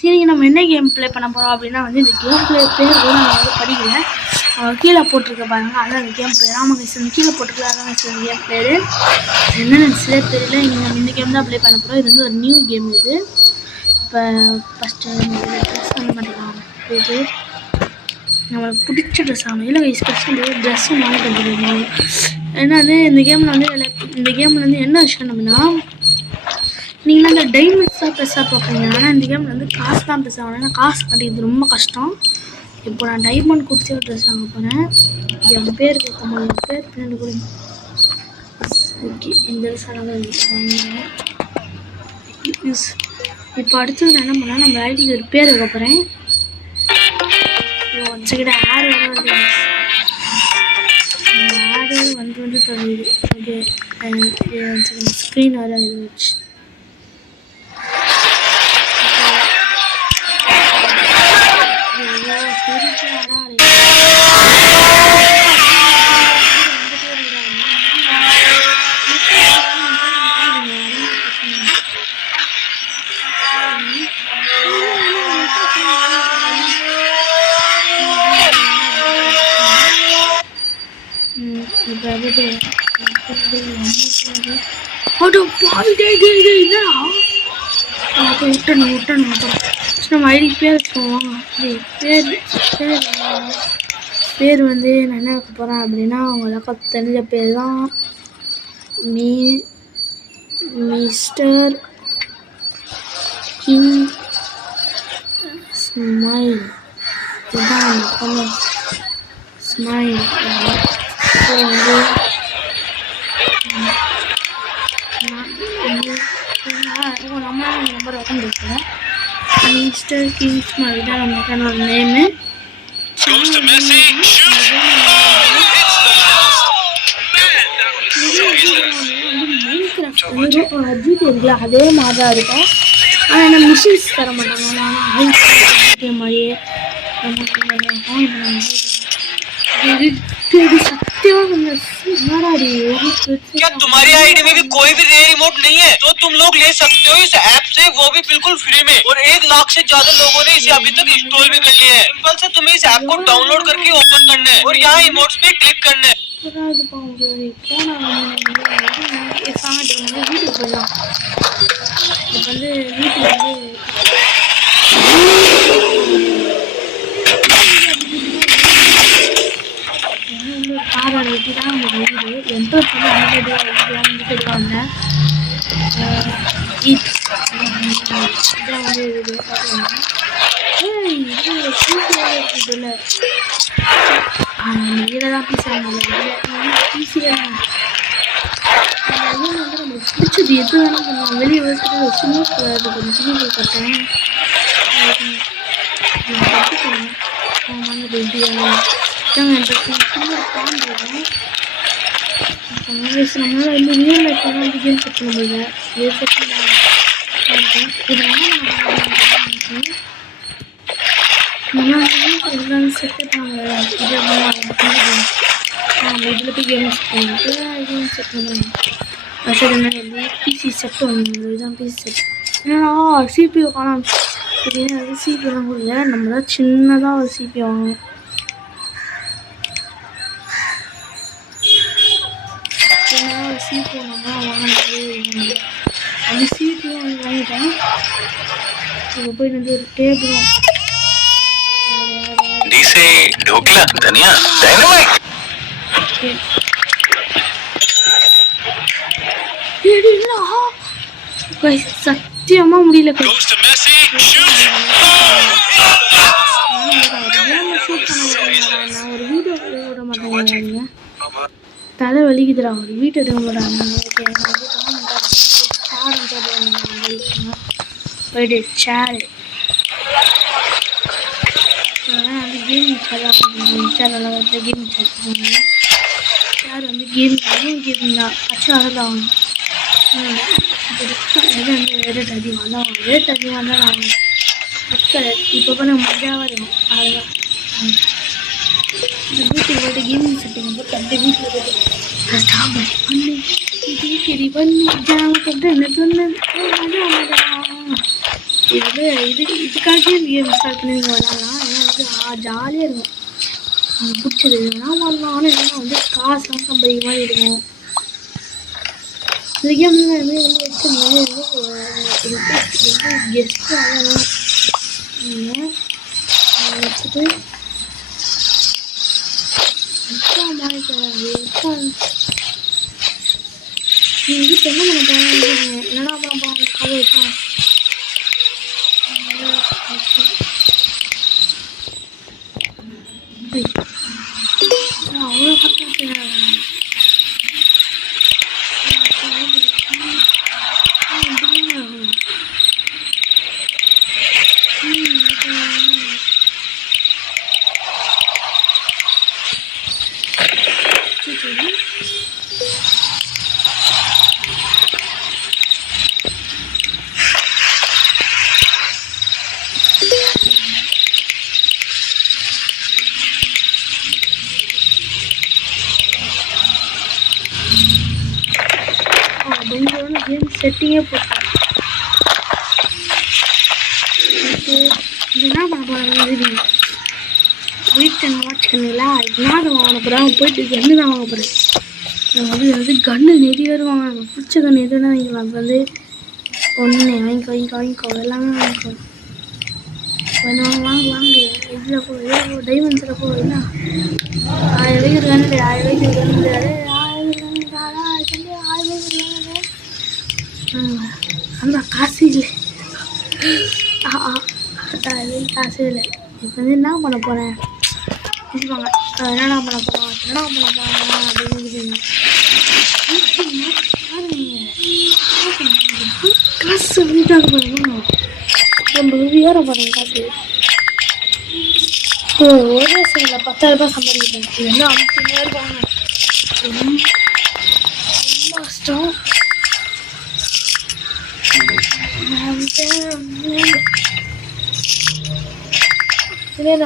சரி நம்ம என்ன கேம் ப்ளே பண்ண போகிறோம் அப்படின்னா வந்து இந்த கேம் ப்ளே பேர் கூட நான் வந்து படிக்கல, கீழே போட்டிருக்க பாருங்க. அதான் அந்த கேம் ப்ளே. ஆமாங்க சார், கீழே போட்டிருக்கல, அதான் சார் கேம் ப்ளேரு. என்னென்னு சரியா தெரியல. நீங்கள் இந்த கேம் தான் ப்ளே பண்ண போகிறோம். இது வந்து ஒரு நியூ கேம். இது இப்போ ஃபஸ்ட்டு ட்ரெஸ் பண்ண மாட்டேங்கிறாங்க. இது நம்மளுக்கு பிடிச்ச ட்ரெஸ் ஆகணும். இல்லை ஃபஸ்ட்டு ட்ரெஸ்ஸும் வாங்கிட்டு வந்துருக்கோம். என்னது இந்த கேமில் வந்து என்ன விஷயம் அப்படின்னா, நீங்கள் அந்த டைமண்ட்ஸ் தான் பெருசாக பார்ப்பீங்க. ஆனால் இந்த கேமில் வந்து காசு தான் பெருசாக ஆகணும். ஏன்னா காசு கட்டிக்கிறது ரொம்ப கஷ்டம். இப்போ நான் டைமண்ட் கொடுத்து ஒரு ட்ரெஸ் வாங்க போகிறேன். என் பேர் கேட்கும்போது என் பேர் பின்னாடி கூட ஓகே. இந்த ட்ரெஸ் வாங்குறேன். இப்போ அடுத்தது நான் என்ன பண்ணேன், நம்ம ஐடிக்கு ஒரு பேர் வைக்க போகிறேன். ஒன்றுக்கிட்ட ஆடு வேறு வருது. ஆடு வந்து தருது. ஓகே, ஸ்க்ரீன் வேறு இது வச்சு விட்டணும். நம்ம ஐடி பேர் வச்சுக்கோங்க. பேர் வந்து நான் என்ன வைக்க போகிறேன் அப்படின்னா, உங்களுக்கு தெரிஞ்ச பேர் தான். Mister king smile. இதுதான் ஸ்மைல். வந்து நம்ம நம்பர் வர முடியல. மிஸ்டர் கிங் ஸ்மைல் தான் நமக்கு என்னோட நேமு. அஜித் இருக்குல்ல, அதே மாதிரி தான் இருக்கும். ஆனால் என்ன மிஷின்ஸ் தர மாட்டாங்க. மாதிரியே क्या तुम्हारी आईडी में भी कोई भी रेयर रिमोट नहीं है? तो तुम लोग ले सकते हो इस ऐप से, वो भी बिल्कुल फ्री में। और 1 लाख से ज्यादा लोगों ने इसे अभी तक इंस्टॉल भी कर लिया है। सिंपल से तुम्हें इस ऐप को डाउनलोड करके ओपन करना है और यहाँ इमोट्स पे क्लिक करना है। காரை வெட்டி தான் நம்ம வீடு எந்த வீடு வந்தேன். இதான் வந்து இது இருக்குதுல்ல, இதில் தான் பிசியில் வந்து நம்மளுக்கு பிடிச்சது எது வேணால் பண்ணுவோம். வெளியே வச்சுட்டு ஒரு ஸ்விம்மிங் பூல் அது கொஞ்சம் ஸ்விம்மிங் பூல் கட்டேன். கற்றுக்கணும் வந்து எப்படியா நம்மளால வந்து ரியல் லைஃப்ல வந்து கேம் செட் பண்ண முடியல. செட் பண்ண இதில் போய் கேம் செட் பண்ணிட்டு கேம் செட் பண்ணுவேன். வந்து பிசி செட் ஒன்று, இதுதான் பிசி செட். ஏன்னா சிபிஓ காணாம திடீர்னு வந்து சிபிஓலாம் கொடுக்கல. நம்ம தான் சின்னதாக ஒரு சிபிஓ வாங்கணும். சிபிஓ நம்ம வாங்கினது அந்த சிபிஓ வந்து வாங்கிட்டேன். இப்போ போய் வந்து ஒரு டேபிளும் சத்தியமா முடியல. நான் ஒரு வீடியோ விட மாட்டேங்க, தலை வலிக்குதுடா. ஒரு வீட்டை எடுக்க மாட்டாங்க. போயிட்டு சேர் வந்து கேமிங் சேனலில் வந்து கேமிங் சேர் வந்து கேமிங் தான் அச்சு வரலாம். இது வந்து ரேட் அதிகம் தான், ரேட் அதிகமாக தான் நான் இப்போ பண்ண மஜாவாக இருக்கும். அதுதான் வீட்டுக்கு போய்ட்டு கேமிங் செட்டிங் போட்டு அப்படியே வீட்டில் போய்ட்டு ஸ்டாப் பண்ணி இது பண்ணி ஜாம போட்டு என்ன சொன்னேன். இதுக்காகவே கேம் ஸ்டார்ட் பண்ணி நீங்கள் விளாட்லாம். ஏன்னா வந்து ஜாலியாக இருக்கும். எனக்கு பிடிச்சது எதுனா பண்ணலாம். ஆனால் என்னென்னா வந்து காசுலாம் சம்பாதிக்க மாதிரி இருக்கும். இந்த கேம் வந்து வச்சுருந்தேன் கெஸ்ட்டு ஆகணும் வச்சுட்டு வீட்டில் என்ன பண்ண போகிறேன் என்னடா பண்ண போகிறேன் கதை வச்சான் அவ்வளோ கஷ்டம் கேம் செட்டிங்கே போட்டேன். என்ன பண்ண போகிறாங்க வீட்டு வாட்ச் பண்ணிங்களா? என்ன வாங்க போகிறாங்க போயிட்டு கன்று தான் வாங்க போகிறேன். அது கன்று நிறைய பேர் வாங்க பிடிச்ச கன்று எதுனா வாங்கிக்கலாம். அது வந்து ஒன்று வாங்கிக்கோ எல்லாமே வாங்கிக்கோ வாங்க இதில் போ டைமண்ட்ஸில் போ என்ன 1000 ரூபாய்க்கு கன்று 1000 ரூபாய்க்கு கன்று 1000 ரூபாய்க்கு அந்த காசு இல்லை காசு இல்லை. இப்போ வந்து என்ன பண்ண போகிறேன் வாங்க என்னடா பண்ண போகிறோம் அப்படின்னு காசு வீட்டாக போகிறோம். 50 ரூபாய் போகிறேன் காசு ஒரு வருஷம் 10,000 ரூபாய் சம்பாதிக்கிறேன். இது வந்து 50,000 போகணும். ரொம்ப கஷ்டம்.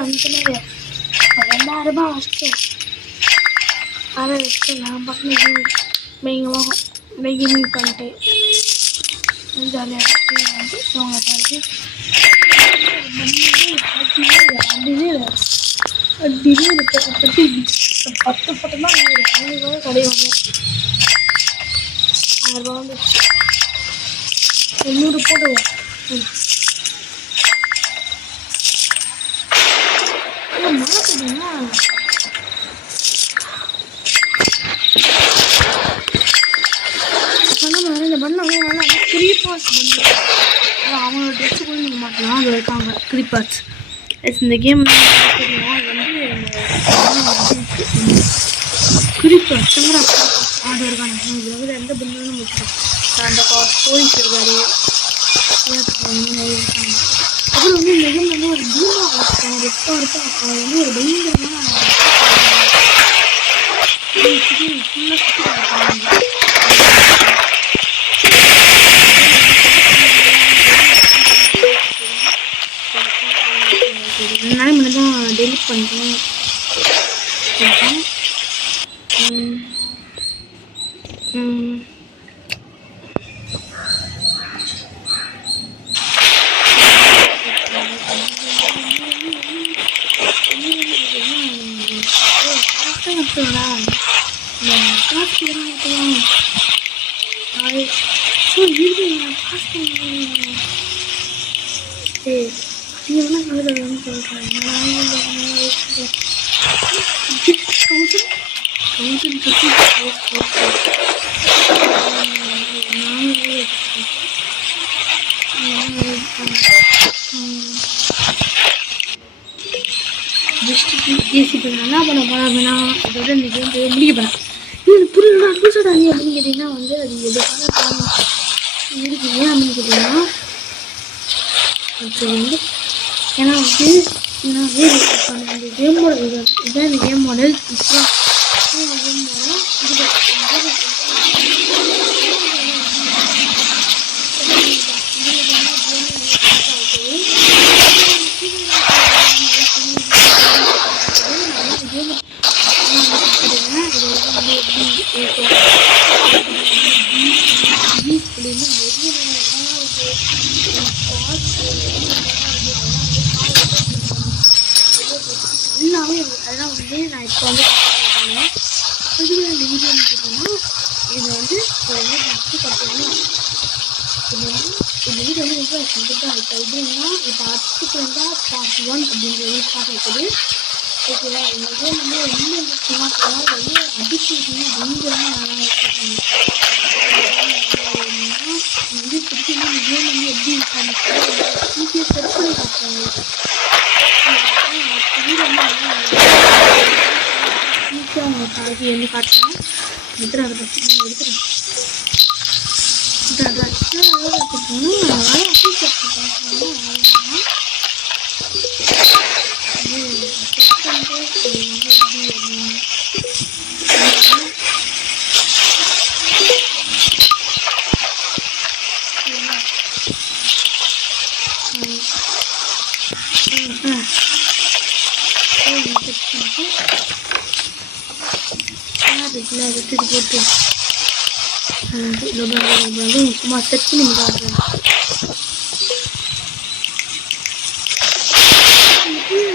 அமுத்தினாரு 2000 ரூபாய் வச்சுட்டு அதை வச்சுட்டு நான் பண்ணி மீட் பண்ணிட்டு ஜாலியாக வந்து அவங்க வந்து திடீர்னு பற்றி 10 பட்டம் தான் 500 ரூபாய் கிடையாது. 1000 ரூபா வந்து 800 போட்டுவோம். மழை போடுங்களா இந்த பண்ண கிரீப்பர்ஸ் பண்ணி அவங்களோட ட்ரெஸ்ஸு கூட நீங்கள் மாட்டலாம். அது இருக்காங்க கிரீப்பர்ஸ். இந்த கேம் தெரியும். அது வந்து கிரீப்பர்ஸ் அது இருக்காங்க. இதில் வந்து எந்த பண்ணணும் முடிச்சிடும். அந்த ஸ்டோரிஸ் இருக்காரு இருக்காங்க. அப்புறம் வந்து இந்த கேம் வந்து ஒரு பூமா இருக்கும். ரெஸ்டாக இருக்கும். அது வந்து ஒரு பயங்கரமான முன்னாடி மட்டும் தான் டெலிட் பண்ணிட்டேன். என்ன பண்ண போறேன் அப்படின்னா இதோட இந்த கேம் முடிக்க போறேன். இது புரியல புதுசாக அப்படின்னு கேட்டீங்கன்னா வந்து அது எதுக்காக காரணம் இருக்கு. ஏன் அப்படின்னு கேட்டீங்கன்னா அது வந்து ஏன்னா வந்து நான் இந்த கேமோட இதுதான் இந்த கேம் மாடல். இப்போ இந்த கேம் மாடல் அதெல்லாம் வந்து நான் இப்போ வந்து பார்த்துருக்கேன். அதுக்கு இந்த வீடியோ பார்த்தீங்கன்னா இது வந்து ஃபஸ்ட்டு பார்த்தீங்கன்னா இது வந்து இந்த வீடியோ வந்து ரொம்ப கண்டிப்பாக இருக்கும். எப்படின்னா இப்போ அடுத்துக்கு வந்தால் பார்ட் 1 அப்படின்றது ஸ்டார்ட் ஆகுது. ஓகேவா? இந்த கேம் வந்து ரொம்ப இன்ட்ரெஸ்டிங்காக போகலாம். வந்து அடிக்டிவிட்டினா பயங்கரமாக நல்லா இருக்கும். வந்து பிடிச்சிங்கன்னா இந்த கேம் வந்து எப்படி இருக்கான்னு ஈஸியாக செட் பண்ணி பார்க்குறாங்க. வீடு வந்து ஈஸியாக அவங்க கடைசி வந்து காட்டுறேன். எடுத்துறேன் எடுத்துறேன் எடுத்துட்டு போட்டு சும்மா செட் பண்ணி காட்டுறேன்.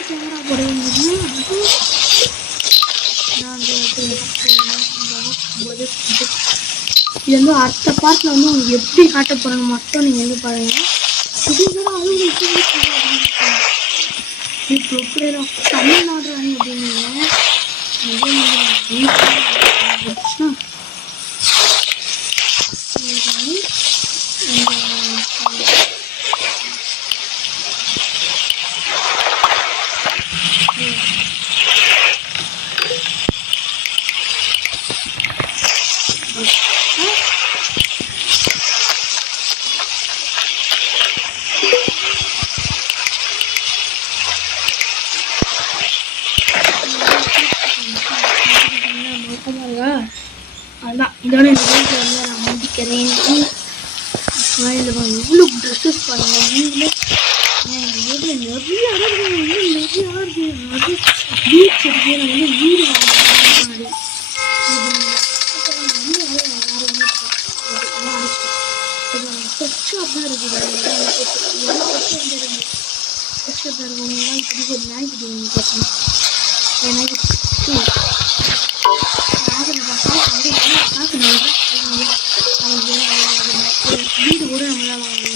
கேமரா போட இது வந்து அடுத்த பார்ட்டில் வந்து உங்களுக்கு எப்படி காட்ட போகிறேன்னு மட்டும் நீங்கள் வந்து பாருங்கள். இப்போ தமிழ்நாடு அப்படின்னு அதான் இதோட இந்த வீட்டில் வந்து நான் முடிக்கிறேன். எவ்வளோ ட்ரெஸ்ஸஸ் பாருங்கள் நீங்களே. எங்கள் வீட்டில் நிறைய இருக்குது. பீச் இருக்குது. நான் வந்து வீடு வாங்கினேன். ஃப்ரெஷ்ஷாக தான் இருக்குது. ஃப்ரெஷ்ஷாக தான் இருக்கும். இப்படி ஒரு நாய்க்கு கேட்பேன். வீடு கூட நம்மளால் வாங்கலாம்.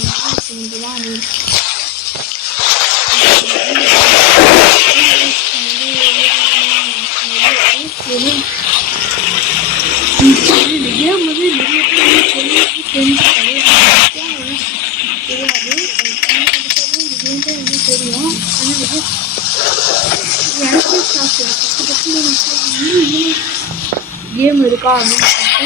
இந்த கேம் வந்து நிறைய பேர் தெரியாது. இந்த கேம் வந்து தெரியும். ஆனால் எனக்கே ஸ்டார்ட் கேம் இருக்கா அப்படின்னு சொல்லிட்டு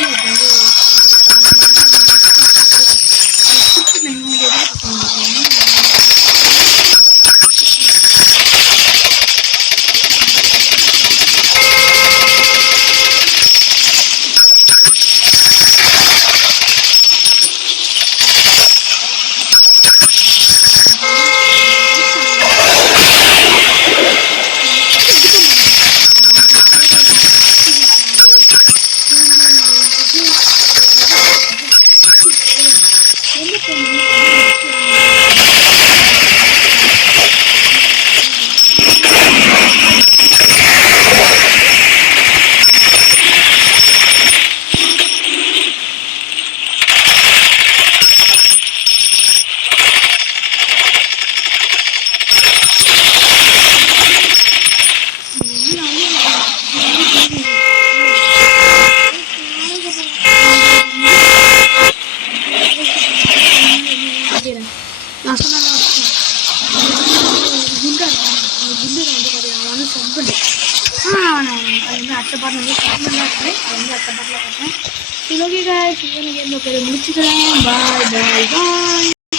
நான் சொன்னேன் குண்டா இருக்கான். அந்த குண்டரை வந்து பார்த்தீங்கன்னா அவன் வந்து சப் பண்ணு. அது வந்து அடுத்த பாட்டில் வந்து சப்மெண்டாக இருக்குது. அது வந்து அடுத்த பாட்டில் பார்த்தேன். ஓகே காய்ஸ், இது எனக்கு முடிச்சுக்கிறேன். பாய் பாய் பாய்.